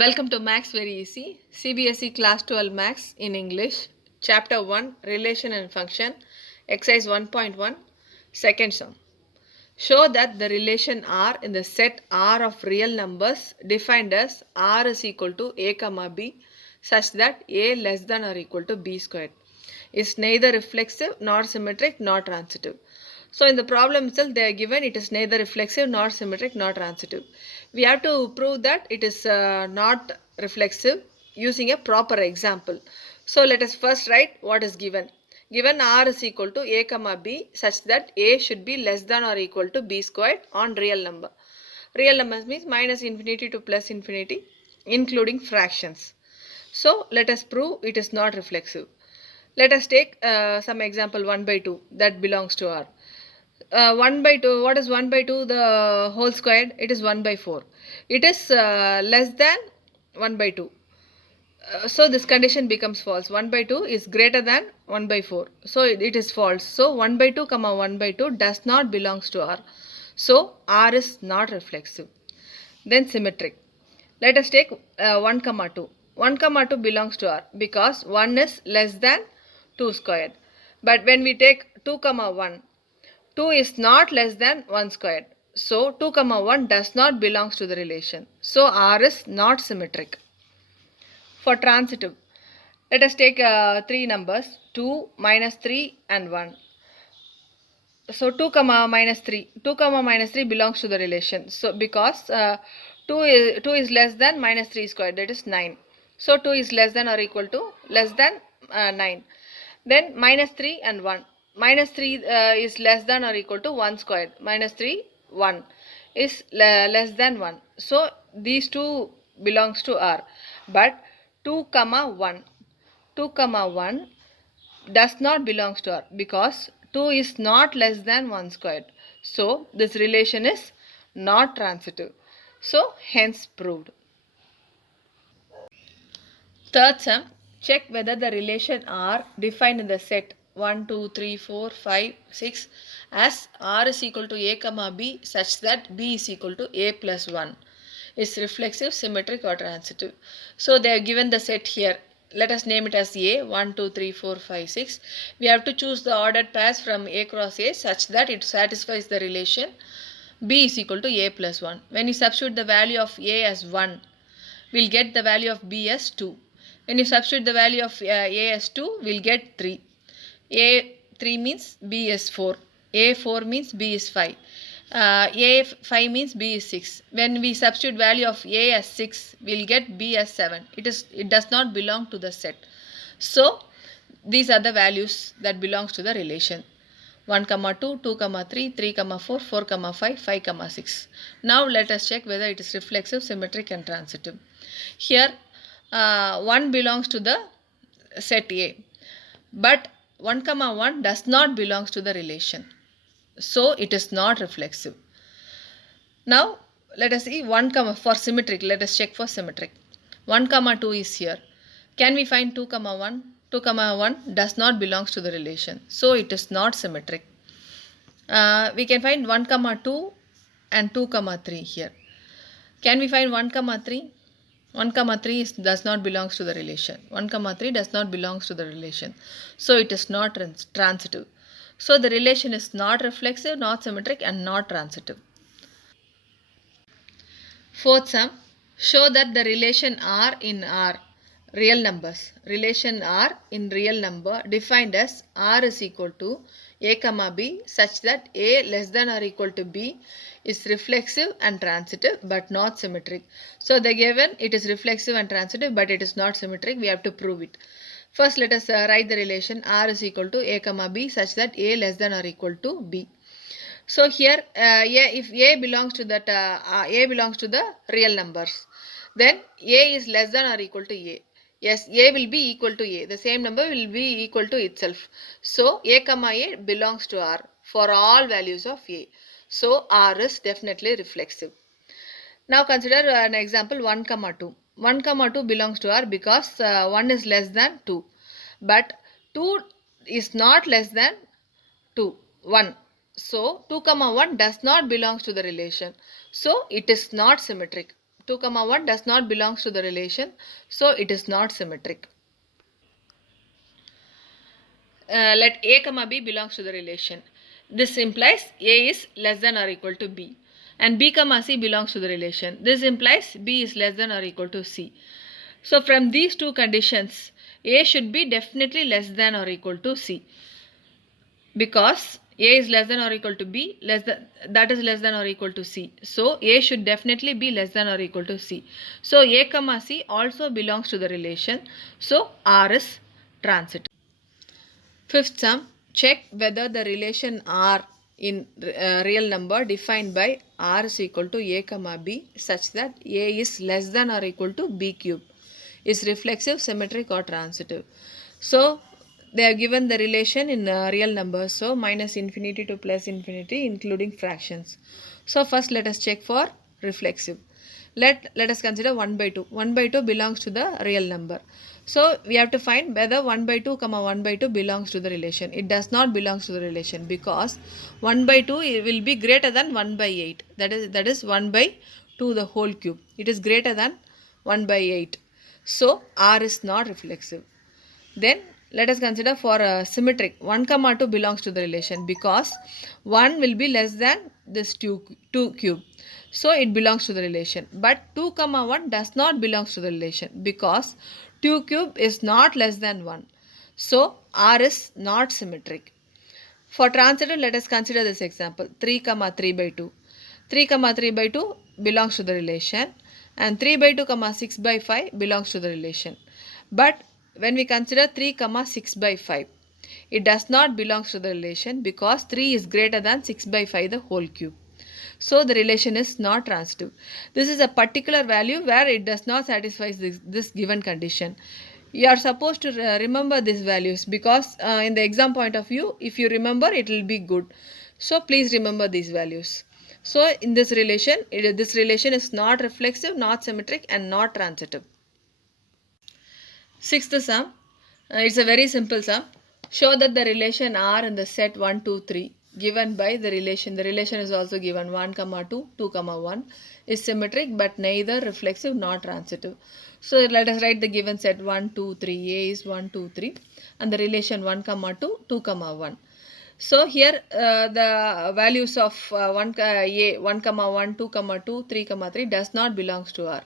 Welcome to Max Very Easy, CBSE Class 12 Max in English, Chapter 1, Relation and Function, Exercise 1.1, Second Sum. Show that the relation R in the set R of real numbers defined as R is equal to A comma B such that A less than or equal to B squared is neither reflexive nor symmetric nor transitive. So in the problem itself they are given it is neither reflexive nor symmetric nor transitive. We have to prove that it is not reflexive using a proper example. So let us first write what is given. Given R is equal to A comma B such that A should be less than or equal to B squared on real number. Real numbers means minus infinity to plus infinity including fractions. So let us prove it is not reflexive. Let us take some example 1 by 2 that belongs to R. 1 by 2, what is 1 by 2 the whole squared? It is 1 by 4. It is less than 1 by 2. So this condition becomes false. 1 by 2 is greater than 1 by 4. So it is false. So 1 by 2 comma 1 by 2 does not belongs to R. So R is not reflexive. Then symmetric. Let us take 1 comma 2. 1 comma 2 belongs to R because 1 is less than 2 squared. But when we take 2 comma 1, 2 is not less than 1 squared. So 2 comma 1 does not belongs to the relation. So R is not symmetric. For transitive, let us take three numbers 2, minus 3 and 1. So 2 comma minus 3. 2 comma minus 3 belongs to the relation. So because 2 is less than minus 3 squared, that is 9. So 2 is less than or equal to less than 9. Then minus 3 and 1. Minus 3 is less than or equal to 1 squared. Minus 3, 1 is less than 1. So these two belongs to R. But 2 comma 1. 2 comma 1 does not belongs to R because 2 is not less than 1 squared. So this relation is not transitive. So hence proved. Third sum, check whether the relation R defined in the set 1, 2, 3, 4, 5, 6 as R is equal to A comma B such that B is equal to A plus 1 is reflexive, symmetric or transitive. So they are given the set here. Let us name it as A 1, 2, 3, 4, 5, 6. We have to choose the ordered pairs from A cross A such that it satisfies the relation B is equal to A plus 1. When you substitute the value of A as 1, we'll get the value of B as 2. When you substitute the value of A as 2, we'll get 3. A 3 means B is 4. A 4 means B is 5. A 5 means B is 6. When we substitute value of A as 6, we'll get B as 7. It does not belong to the set. So these are the values that belongs to the relation. 1 comma 2, 2 comma 3, 3 comma 4, 4 comma 5, 5 comma 6. Now let us check whether it is reflexive, symmetric and transitive. Here 1 belongs to the set A, but 1 comma 1 does not belongs to the relation. So it is not reflexive. Now let us see 1 comma for symmetric. Let us check for symmetric. 1 comma 2 is here. Can we find 2 comma 1? 2 comma 1 does not belongs to the relation. So it is not symmetric. We can find 1 comma 2 and 2 comma 3 here. Can we find 1 comma 3? 1 comma 3 does not belongs to the relation. 1 comma 3 does not belongs to the relation. So it is not transitive. So the relation is not reflexive, not symmetric and not transitive. Fourth sum, show that the relation R in R, real numbers, relation R in real number defined as R is equal to A comma B such that A less than or equal to B is reflexive and transitive but not symmetric. So the given it is reflexive and transitive but it is not symmetric. We have to prove it. First let us write the relation R is equal to A comma B such that A less than or equal to B. So here if A belongs to that A belongs to the real numbers, then A is less than or equal to A. Yes, A will be equal to A. The same number will be equal to itself. So A comma A belongs to R for all values of A. So R is definitely reflexive. Now consider an example 1 comma 2. 1 comma 2 belongs to R because 1 is less than 2. But 2 is not less than 2, 1. So 2 comma 1 does not belongs to the relation. So it is not symmetric. 2 comma 1 does not belongs to the relation, so it is not symmetric. Let a comma b belongs to the relation. This implies a is less than or equal to b, and b comma c belongs to the relation. This implies b is less than or equal to c. So from these two conditions, a should be definitely less than or equal to c, because a is less than or equal to b, that is less than or equal to c. So a should definitely be less than or equal to c. So a comma c also belongs to the relation. So R is transitive. Fifth sum, check whether the relation R in real number defined by R is equal to a comma b such that a is less than or equal to b cube is reflexive, symmetric or transitive. So they have given the relation in real numbers, so minus infinity to plus infinity including fractions. So first let us check for reflexive. Let us consider 1 by 2. 1 by 2 belongs to the real number. So we have to find whether 1 by 2 comma 1 by 2 belongs to the relation. It does not belong to the relation because 1 by 2 will be greater than 1 by 8. That is 1 by 2 the whole cube. It is greater than 1 by 8. So R is not reflexive. Then let us consider for symmetric. 1 comma 2 belongs to the relation because 1 will be less than this 2 cube. So it belongs to the relation. But 2 comma 1 does not belong to the relation because 2 cube is not less than 1. So R is not symmetric. For transitive, let us consider this example. 3 comma 3 by 2. 3 comma 3 by 2 belongs to the relation, and 3 by 2 comma 6 by 5 belongs to the relation. But when we consider 3 comma 6 by 5, it does not belong to the relation because 3 is greater than 6 by 5 the whole cube. So the relation is not transitive. This is a particular value where it does not satisfy this given condition. You are supposed to remember these values because in the exam point of view, if you remember, it will be good. So please remember these values. So in this relation, this relation is not reflexive, not symmetric and not transitive. Sixth sum, it's a very simple sum. Show that the relation R in the set 1, 2, 3 given by the relation is also given 1, 2, 2, 1 is symmetric but neither reflexive nor transitive. So let us write the given set 1, 2, 3. A is 1, 2, 3 and the relation 1, 2, 2, 1. So here the values of A 1, 1, 2, 2, 3, 3 does not belongs to R.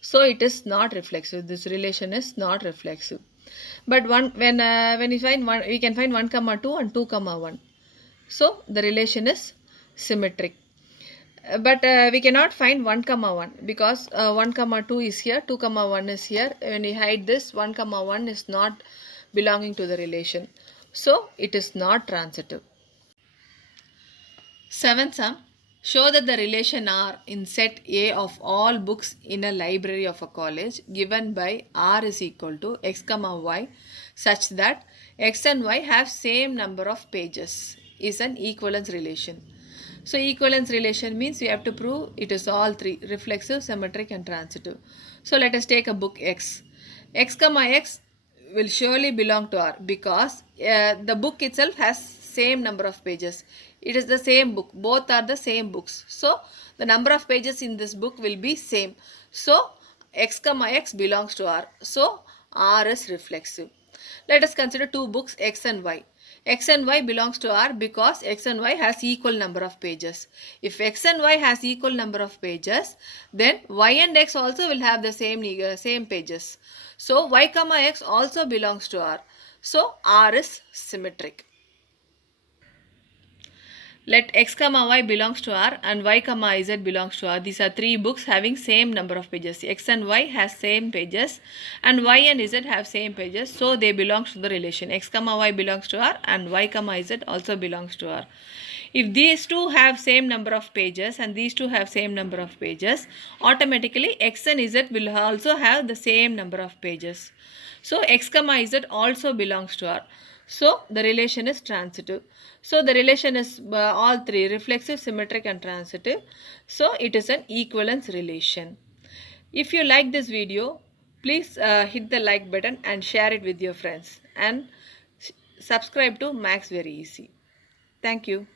So it is not reflexive. This relation is not reflexive. But when we find one, we can find 1, 2 and 2, 1. So the relation is symmetric. But we cannot find 1, 1 because 1, 2 is here, 2, 1 is here. When we hide this, 1, 1 is not belonging to the relation. So it is not transitive. Seventh sum. Show that the relation R in set A of all books in a library of a college given by R is equal to x comma y such that x and y have same number of pages is an equivalence relation. So equivalence relation means we have to prove it is all three: reflexive, symmetric and transitive. So let us take a book X. X comma X will surely belong to R because the book itself has same number of pages. It is the same book. Both are the same books. So the number of pages in this book will be same. So X comma X belongs to R. So R is reflexive. Let us consider two books X and Y. X and Y belongs to R because X and Y has equal number of pages. If X and Y has equal number of pages, then Y and X also will have the same pages. So Y comma X also belongs to R. So R is symmetric. Let x comma y belongs to R and y comma z belongs to R. These are three books having same number of pages. X and y has same pages and y and z have same pages. So they belong to the relation. X comma y belongs to R and y comma z also belongs to R. If these two have same number of pages and these two have same number of pages, automatically x and z will also have the same number of pages. So x comma z also belongs to R. So the relation is transitive. So the relation is all three: reflexive, symmetric and transitive. So it is an equivalence relation. If you like this video, please hit the like button and share it with your friends and subscribe to Maths Very Easy. Thank you.